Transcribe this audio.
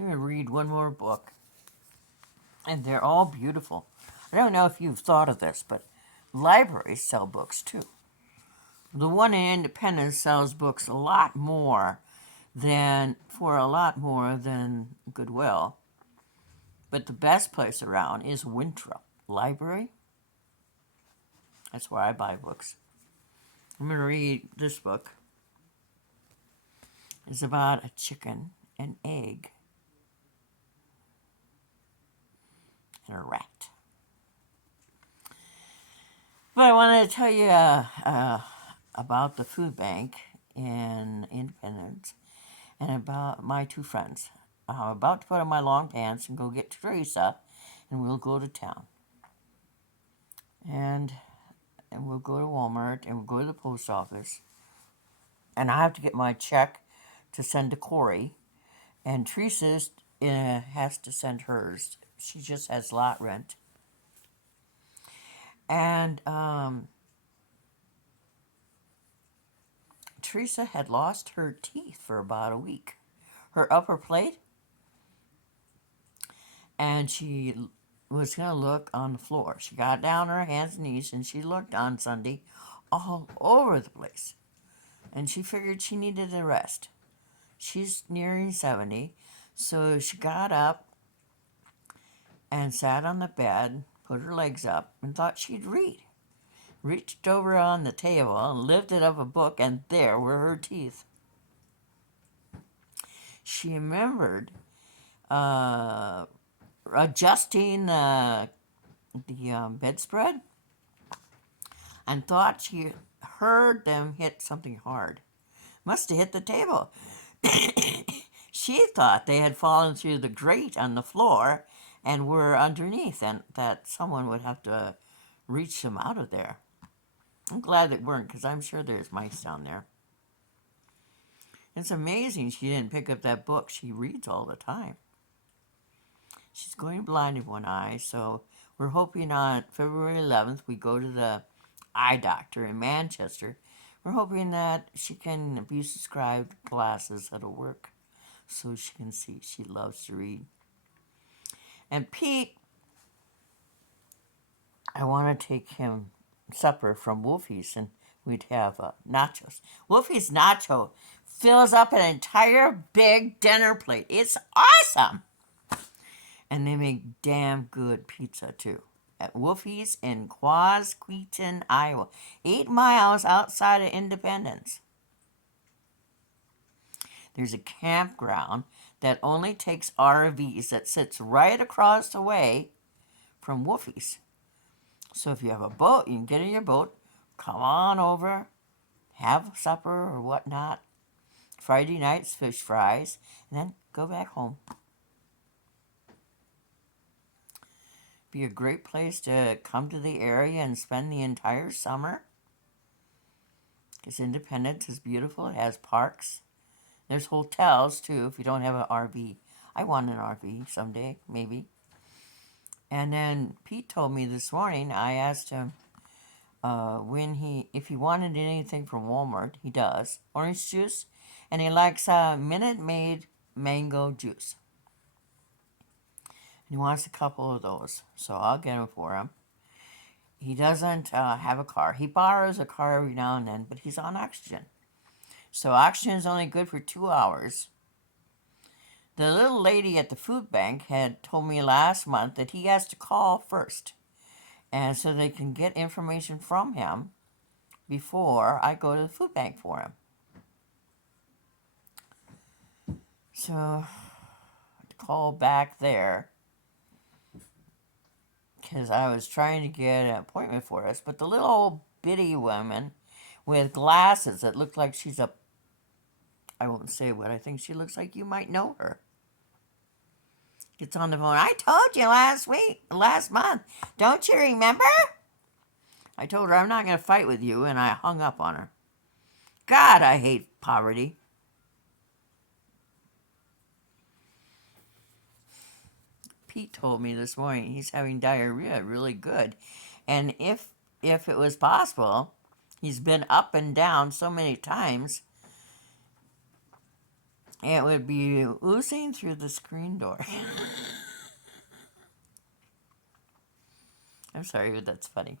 I'm going to read one more book, and they're all beautiful. I don't know if you've thought of this, but libraries sell books too. The one in Independence sells books a lot more than Goodwill. But the best place around is Winthrop Library. That's where I buy books. I'm going to read this book. It's about a chicken, an egg, and a rat. But I wanted to tell you about the food bank in Independence and about my two friends. I'm about to put on my long pants and go get Teresa, and we'll go to town. And we'll go to Walmart, and we'll go to the post office. And I have to get my check to send to Corey. And Teresa has to send hers. She just has lot rent. And Teresa had lost her teeth for about a week. Her upper plate. And she was going to look on the floor. She got down on her hands and knees and she looked on Sunday all over the place. And she figured she needed a rest. She's nearing 70, so she got up and sat on the bed, put her legs up, and thought she'd read. Reached over on the table and lifted up a book, and there were her teeth. She remembered adjusting the bedspread and thought she heard them hit something hard. Must have hit the table. She thought they had fallen through the grate on the floor and were underneath, and that someone would have to reach them out of there. I'm glad they weren't, because I'm sure there's mice down there. It's amazing she didn't pick up that book. She reads all the time. She's going blind in one eye, so we're hoping on February 11th we go to the eye doctor in Manchester. We're hoping that she can be prescribed glasses that'll work so she can see. She loves to read. And Pete, I want to take him supper from Wolfie's, and we'd have nachos. Wolfie's nacho fills up an entire big dinner plate. It's awesome. And they make damn good pizza too. At Wolfie's in Quasqueton, Iowa, 8 miles outside of Independence. There's a campground that only takes RVs that sits right across the way from Wolfie's. So if you have a boat, you can get in your boat, come on over, have supper or whatnot. Friday nights, fish fries, and then go back home. Be a great place to come to the area and spend the entire summer. Because Independence is beautiful. It has parks. There's hotels too if you don't have an RV. I want an RV someday, maybe. And then Pete told me this morning, I asked him if he wanted anything from Walmart. He does. Orange juice. And he likes Minute Maid mango juice. And he wants a couple of those. So I'll get them for him. He doesn't have a car. He borrows a car every now and then, but he's on oxygen. So oxygen is only good for 2 hours. The little lady at the food bank had told me last month that he has to call first, and so they can get information from him before I go to the food bank for him. So I call back there because I was trying to get an appointment for us, but the little old bitty woman with glasses that looked like I won't say what I think she looks like, you might know her. Gets on the phone. I told you last month. Don't you remember? I told her I'm not going to fight with you, and I hung up on her. God, I hate poverty. Pete told me this morning he's having diarrhea really good. And if it was possible, he's been up and down so many times, It would be oozing through the screen door. I'm sorry, but that's funny.